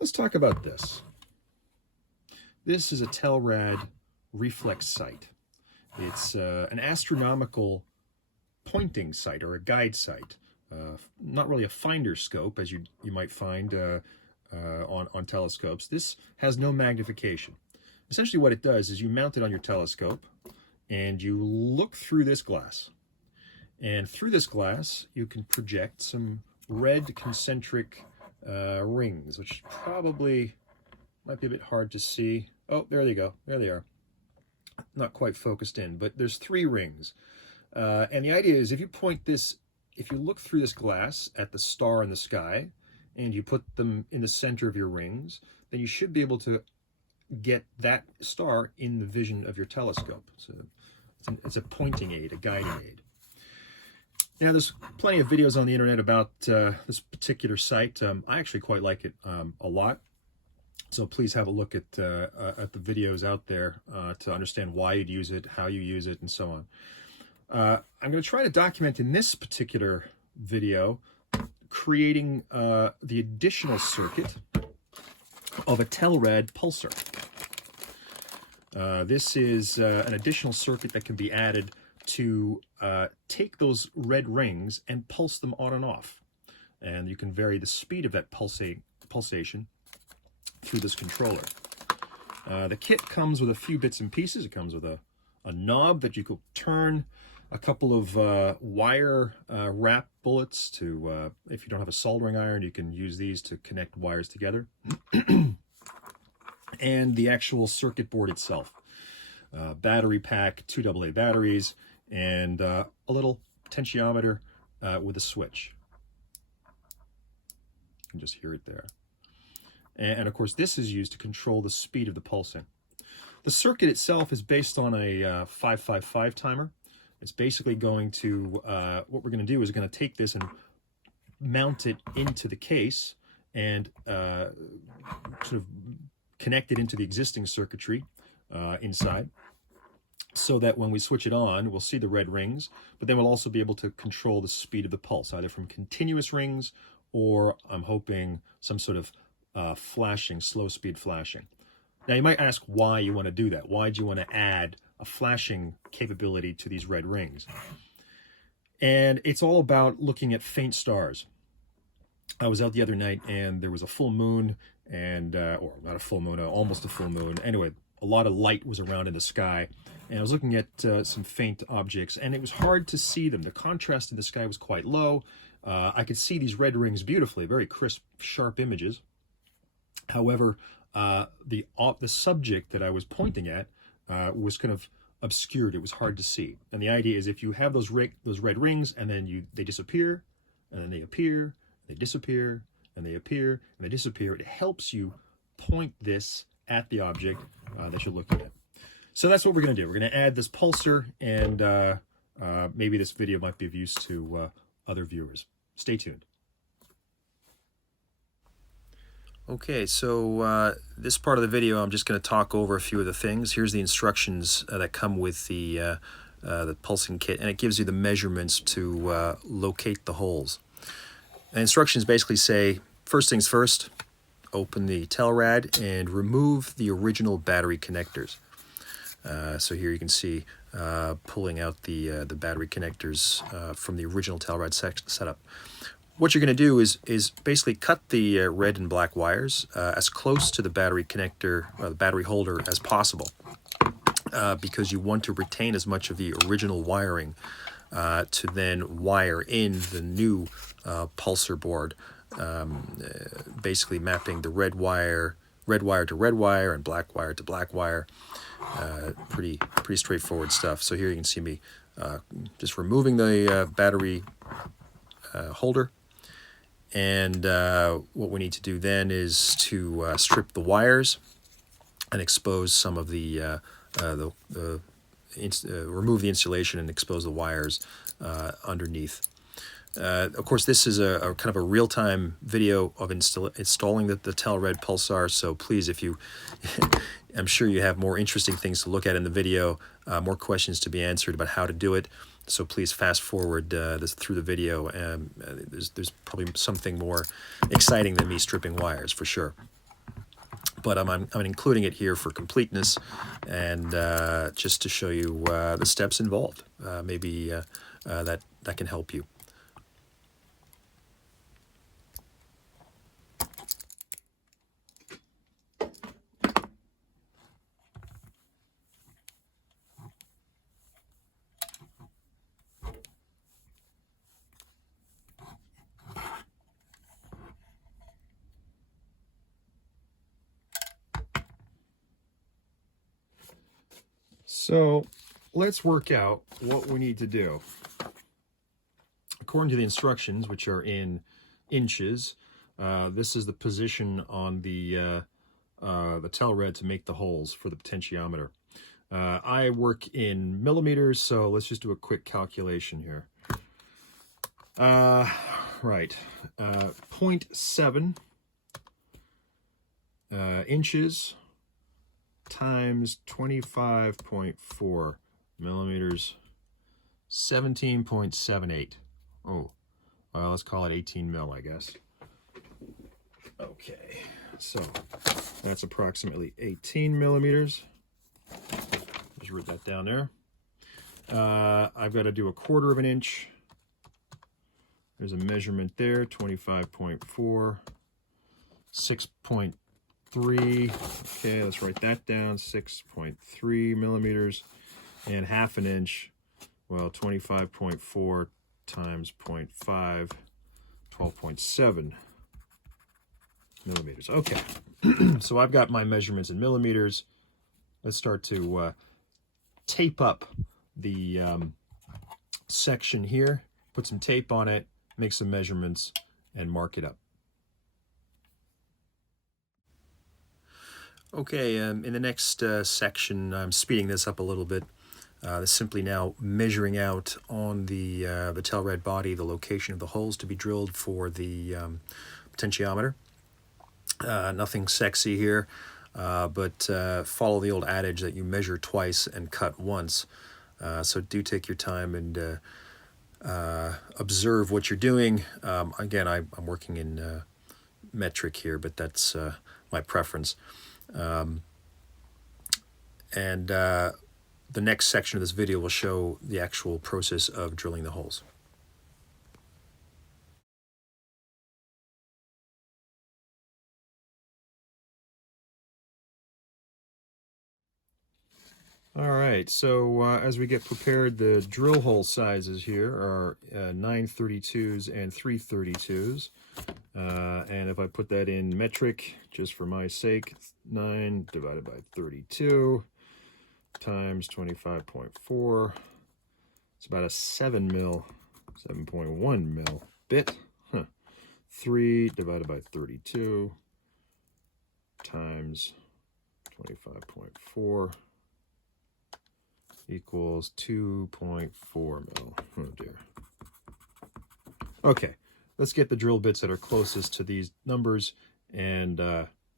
Let's talk about this. This is a Telrad reflex sight. It's an astronomical pointing sight or a guide sight. Not really a finder scope as you might find on telescopes. This has no magnification. Essentially what it does is you mount it on your telescope and you look through this glass. And through this glass you can project some red concentric rings, which probably might be a bit hard to see. Oh, there they go. There they are. Not quite focused in, but there's 3 rings. And the idea is if you point this, if you look through this glass at the star in the sky and you put them in the center of your rings, then you should be able to get that star in the vision of your telescope. So it's a pointing aid, a guiding aid. Now, there's plenty of videos on the internet about this particular sight. I actually quite like it a lot. So please have a look at the videos out there to understand why you'd use it, how you use it, and so on. I'm going to try to document in this particular video creating the additional circuit of a Telrad Pulser. This is an additional circuit that can be added to take those red rings and pulse them on and off. And you can vary the speed of that pulsation through this controller. The kit comes with a few bits and pieces. It comes with a knob that you could turn, a couple of wire wrap bullets to, if you don't have a soldering iron, you can use these to connect wires together. And the actual circuit board itself. Battery pack, 2 AA batteries, and a little potentiometer with a switch. You can just hear it there. And of course, this is used to control the speed of the pulsing. The circuit itself is based on a 555 timer. It's basically going to, what we're going to do is we're going to take this and mount it into the case and sort of connect it into the existing circuitry inside, so that when we switch it on, we'll see the red rings, but then we'll also be able to control the speed of the pulse, either from continuous rings or, I'm hoping, some sort of flashing, slow speed flashing. Now you might ask why you want to do that. Why do you want to add a flashing capability to these red rings? And it's all about looking at faint stars. I was out the other night and there was a full moon and, or not a full moon, almost a full moon. Anyway, a lot of light was around in the sky. And I was looking at some faint objects and it was hard to see them. The contrast in the sky was quite low. I could see these red rings beautifully, very crisp, sharp images. However, the subject that I was pointing at was kind of obscured. It was hard to see. And the idea is if you have those red rings and then they disappear, and then they appear, they disappear, and they appear, and they disappear, it helps you point this at the object that you're looking at. So that's what we're going to do. We're going to add this pulsar, and maybe this video might be of use to other viewers. Stay tuned. Okay, so this part of the video, I'm just going to talk over a few of the things. Here's the instructions that come with the pulsing kit, and it gives you the measurements to locate the holes. The instructions basically say, first things first, open the Telrad and remove the original battery connectors. So here you can see pulling out the battery connectors from the original Telrad setup. What you're going to do is basically cut the red and black wires as close to the battery connector, the battery holder as possible, because you want to retain as much of the original wiring to then wire in the new pulsar board, basically mapping the red wire to red wire and black wire to black wire. Pretty straightforward stuff. So here you can see me just removing the battery holder. And what we need to do then is to strip the wires and expose some of the remove the insulation and expose the wires underneath. Of course, this is a kind of a real-time video of installing the Telrad Pulsar, so please, if you, I'm sure you have more interesting things to look at in the video, more questions to be answered about how to do it, so please fast forward through the video. There's probably something more exciting than me stripping wires, for sure. but I'm including it here for completeness and just to show you the steps involved. Maybe that can help you. So let's work out what we need to do. According to the instructions, which are in inches, this is the position on the Telrad to make the holes for the potentiometer. I work in millimeters, so let's just do a quick calculation here. Right, 0.7 inches times 25.4 millimeters, 17.78. Oh, well, let's call it 18 mil, I guess. Okay, so that's approximately 18 millimeters. Just write that down there. I've got to do 1/4 of an inch. There's a measurement there, 25.4, 6.3. Okay, let's write that down, 6.3 millimeters, and 1/2 inch, well, 25.4 times 0.5, 12.7 millimeters. Okay, so I've got my measurements in millimeters. Let's start to tape up the section here, put some tape on it, make some measurements, and mark it up. Okay, in the next section, I'm speeding this up a little bit. Simply now measuring out on the Telrad body the location of the holes to be drilled for the potentiometer. Nothing sexy here, but follow the old adage that you measure twice and cut once. So do take your time and observe what you're doing. Again, I'm working in metric here, but that's my preference. The next section of this video will show the actual process of drilling the holes. All right, so as we get prepared, the drill hole sizes here are 932s and 332s. And if I put that in metric, just for my sake, 9 divided by 32 times 25.4. It's about a 7 mil, 7.1 mil bit. 3 divided by 32 times 25.4 equals 2.4 mil. Oh dear. Okay, let's get the drill bits that are closest to these numbers and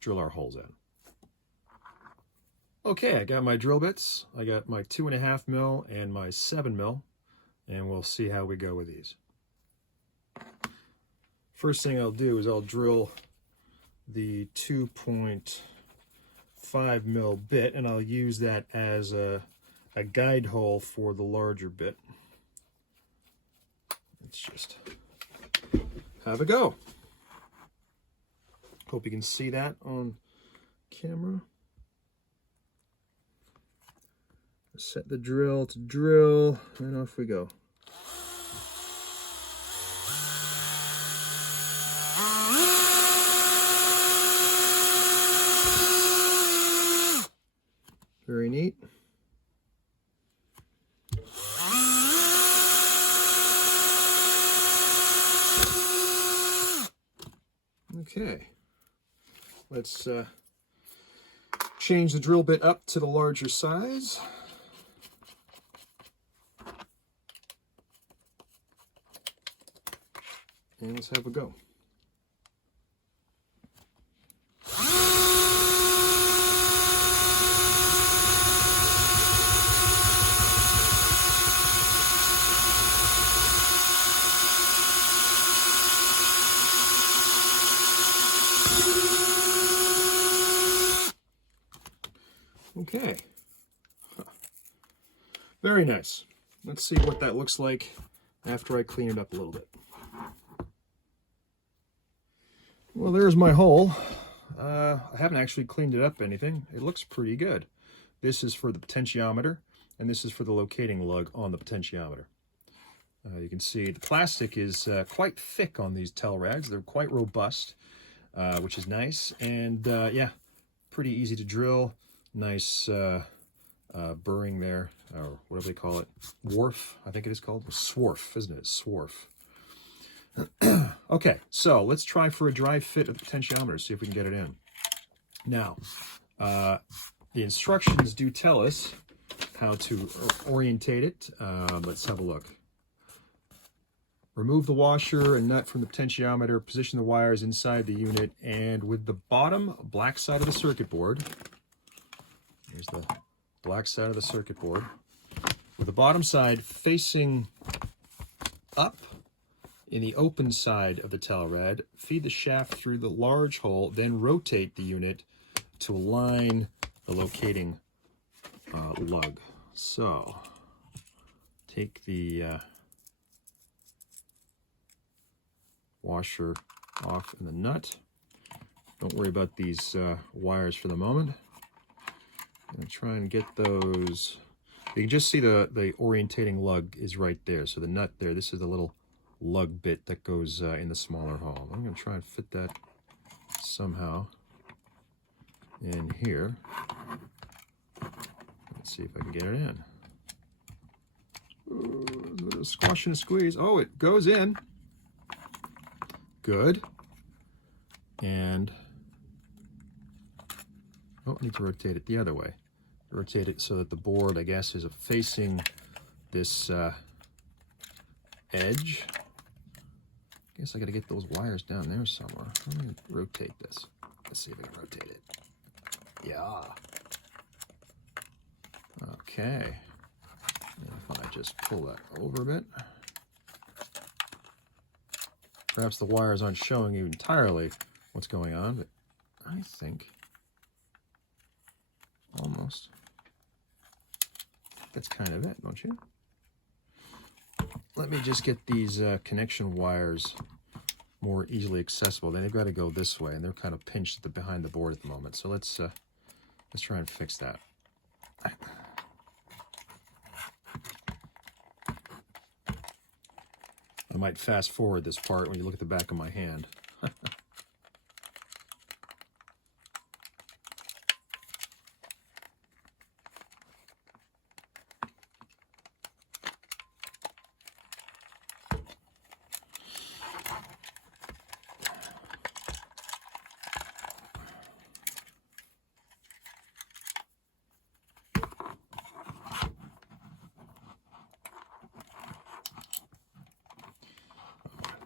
drill our holes in. Okay, I got my drill bits. I got my 2.5 mil and my 7 mil, and we'll see how we go with these. First thing I'll do is I'll drill the 2.5 mil bit, and I'll use that as a guide hole for the larger bit. Let's just have a go. Hope you can see that on camera. Set the drill to drill, and off we go. Very neat. Okay, let's change the drill bit up to the larger size. And let's have a go. Very nice. Let's see what that looks like after I clean it up a little bit. Well, there's my hole. I haven't actually cleaned it up anything. It looks pretty good. This is for the potentiometer, and this is for the locating lug on the potentiometer. You can see the plastic is quite thick on these Telrads. They're quite robust, which is nice. And yeah, pretty easy to drill. Nice burring there, or whatever they call it. Wharf, I think it is called. Swarf, isn't it? Swarf. Okay, so let's try for a dry fit of the potentiometer, see if we can get it in. Now, the instructions do tell us how to orientate it. Let's have a look. Remove the washer and nut from the potentiometer, position the wires inside the unit, and with the bottom black side of the circuit board, here's the black side of the circuit board, with the bottom side facing up in the open side of the Telrad, feed the shaft through the large hole, then rotate the unit to align the locating lug. So, take the washer off and the nut. Don't worry about these wires for the moment. I'm going to try and get those. You can just see the orientating lug is right there. So the nut there, this is the little lug bit that goes in the smaller hole. I'm going to try and fit that somehow in here. Let's see if I can get it in. Ooh, a little squash and a squeeze. Oh, it goes in. Good. And oh, I need to rotate it the other way. Rotate it so that the board, I guess, is facing this edge. I guess I got to get those wires down there somewhere. Let me rotate this. Let's see if I can rotate it. Yeah. Okay. And if I just pull that over a bit. Perhaps the wires aren't showing you entirely what's going on, but I think almost that's kind of it, don't you? Let me just get these connection wires more easily accessible. They've got to go this way, and they're kind of pinched behind the board at the moment. So let's try and fix that. I might fast forward this part when you look at the back of my hand.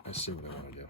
Let's see what I want to do.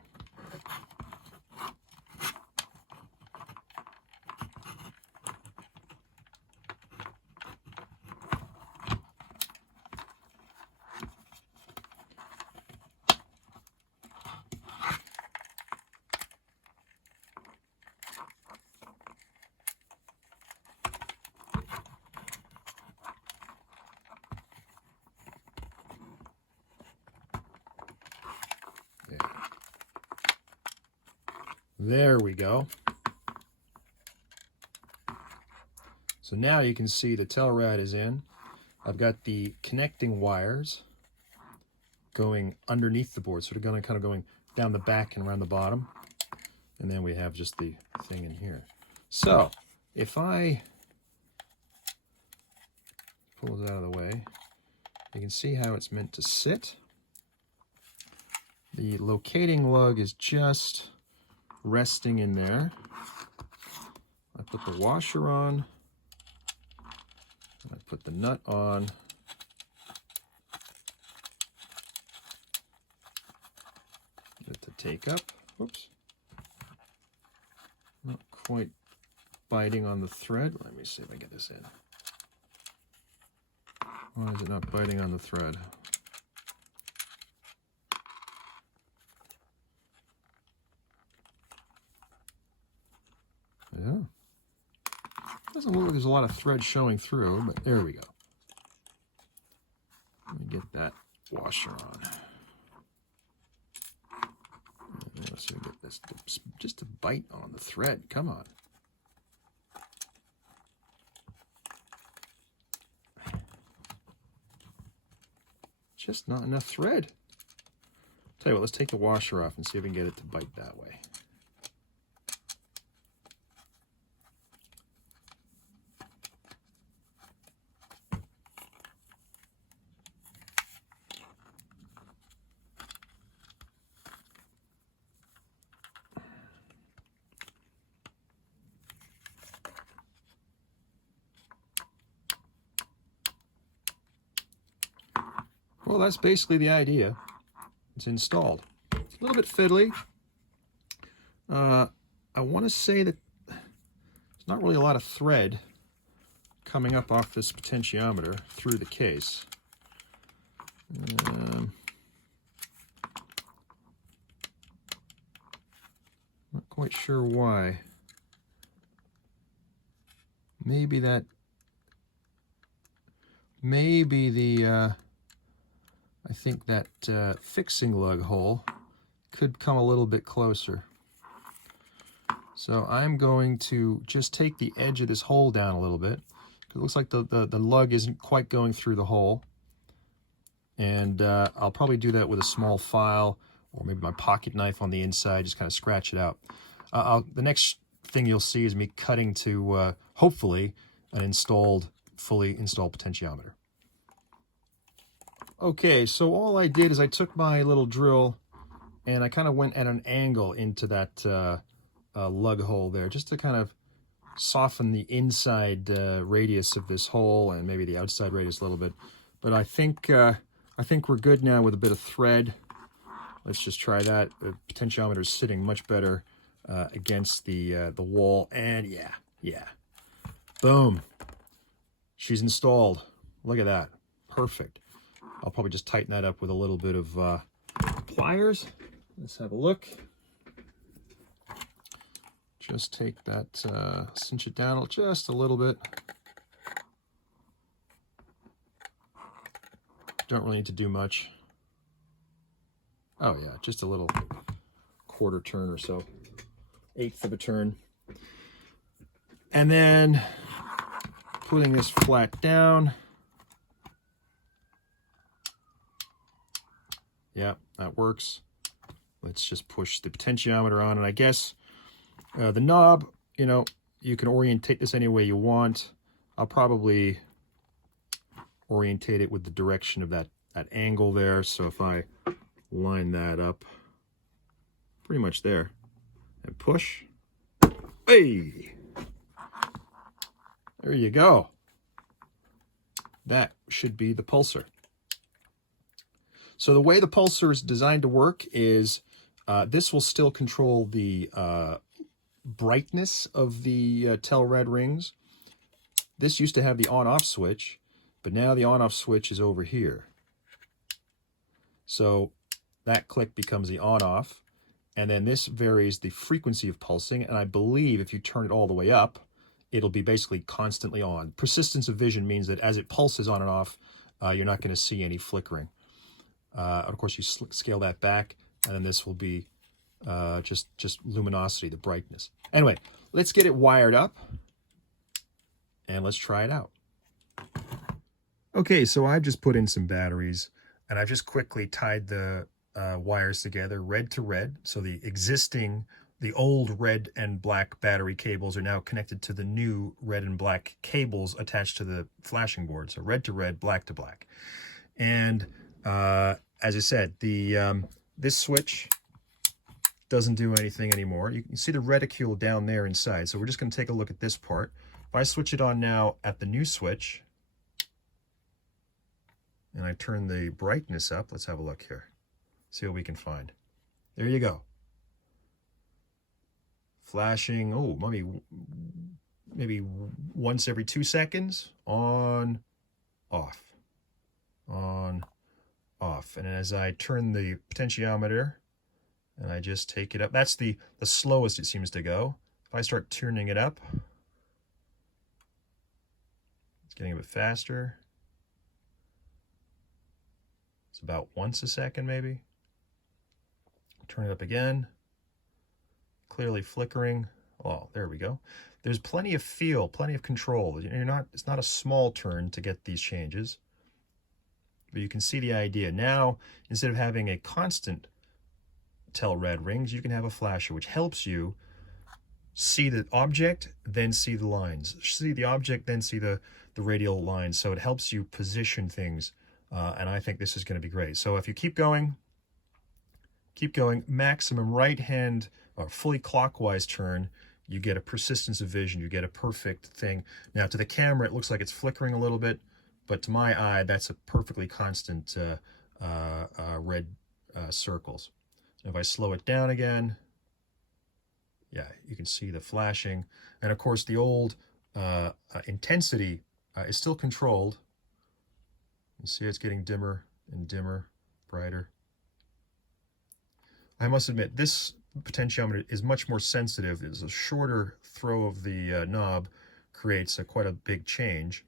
There we go. So now you can see the Telrad is in. I've got the connecting wires going underneath the board, so they're going to kind of going down the back and around the bottom. And then we have just the thing in here. So if I pull it out of the way, you can see how it's meant to sit. The locating lug is just resting in there. I put the washer on. I put the nut on. Get it to take up. Whoops. Not quite biting on the thread. Let me see if I get this in. Why is it not biting on the thread? Yeah. Doesn't look like there's a lot of thread showing through, but there we go. washer on. Let's see if we get this, just a bite on the thread. Come on. Just not enough thread. Tell you what, let's take the washer off and see if we can get it to bite that way. Well, that's basically the idea. It's installed. It's a little bit fiddly. I want to say that there's not really a lot of thread coming up off this potentiometer through the case. Not quite sure why. Maybe the I think that fixing lug hole could come a little bit closer. So I'm going to just take the edge of this hole down a little bit. It looks like the lug isn't quite going through the hole. And I'll probably do that with a small file or maybe my pocket knife on the inside, just kind of scratch it out. The next thing you'll see is me cutting to, hopefully, an fully installed potentiometer. Okay, so all I did is I took my little drill and I kind of went at an angle into that lug hole there, just to kind of soften the inside radius of this hole and maybe the outside radius a little bit. But I think we're good now with a bit of thread. Let's just try that. The potentiometer is sitting much better against the wall, and yeah, boom, she's installed. Look at that, perfect. I'll probably just tighten that up with a little bit of pliers. Let's have a look. Just take that, cinch it down just a little bit. Don't really need to do much. Oh yeah, just a little quarter turn or so, 1/8 of a turn. And then putting this flat down. Yeah, that works. Let's just push the potentiometer on, and I guess the knob, you can orientate this any way you want. I'll probably orientate it with the direction of that angle there. So if I line that up pretty much there and push, hey, there you go. That should be the pulsar. So the way the pulsar is designed to work is this will still control the brightness of the Telrad rings. This used to have the on-off switch, but now the on-off switch is over here. So that click becomes the on-off, and then this varies the frequency of pulsing, and I believe if you turn it all the way up, it'll be basically constantly on. Persistence of vision means that as it pulses on and off, you're not going to see any flickering. Of course, you scale that back, and then this will be just luminosity, the brightness. Anyway, let's get it wired up, and let's try it out. Okay, so I've just put in some batteries, and I've just quickly tied the wires together, red to red. So the old red and black battery cables are now connected to the new red and black cables attached to the flashing board. So red to red, black to black. And as I said, this switch doesn't do anything anymore. You can see the reticule down there inside. So we're just going to take a look at this part. If I switch it on now at the new switch, and I turn the brightness up, let's have a look here. See what we can find. There you go. Flashing, oh, maybe once every 2 seconds. On, off. On, off. And as I turn the potentiometer and I just take it up, that's the slowest it seems to go. If I start turning it up, it's getting a bit faster. It's about once a second, maybe. Turn it up again. Clearly flickering. Oh, there we go. There's plenty of feel, plenty of control. It's not a small turn to get these changes. But you can see the idea. Now, instead of having a constant Telrad rings, you can have a flasher, which helps you see the object, then see the lines. See the object, then see the radial lines. So it helps you position things. And I think this is going to be great. So if you keep going, maximum right hand or fully clockwise turn, you get a persistence of vision. You get a perfect thing. Now to the camera, it looks like it's flickering a little bit, but to my eye, that's a perfectly constant red circles. If I slow it down again, yeah, you can see the flashing. And of course, the old intensity is still controlled. You see it's getting dimmer and dimmer, brighter. I must admit, this potentiometer is much more sensitive. It's a shorter throw of the knob creates quite a big change.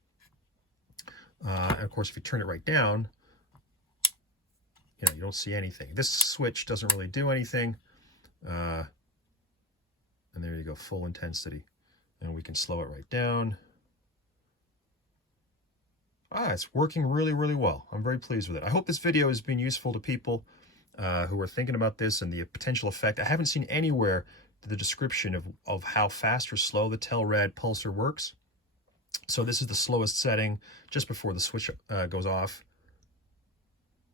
And of course, if you turn it right down, you don't see anything. This switch doesn't really do anything. And there you go, full intensity. And we can slow it right down. It's working really, really well. I'm very pleased with it. I hope this video has been useful to people who are thinking about this and the potential effect. I haven't seen anywhere the description of how fast or slow the Telrad Pulser works. So this is the slowest setting just before the switch goes off.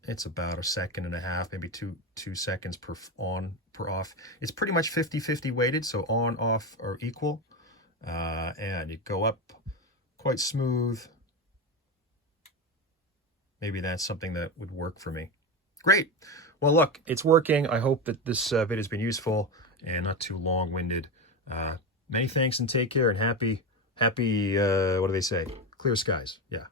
It's about 1.5 seconds, maybe two seconds per on, per off. It's pretty much 50-50 weighted, so on, off are equal. And you go up quite smooth. Maybe that's something that would work for me. Great. Well, look, it's working. I hope that this video has been useful and not too long-winded. Many thanks and take care and happy, what do they say? Clear skies. Yeah.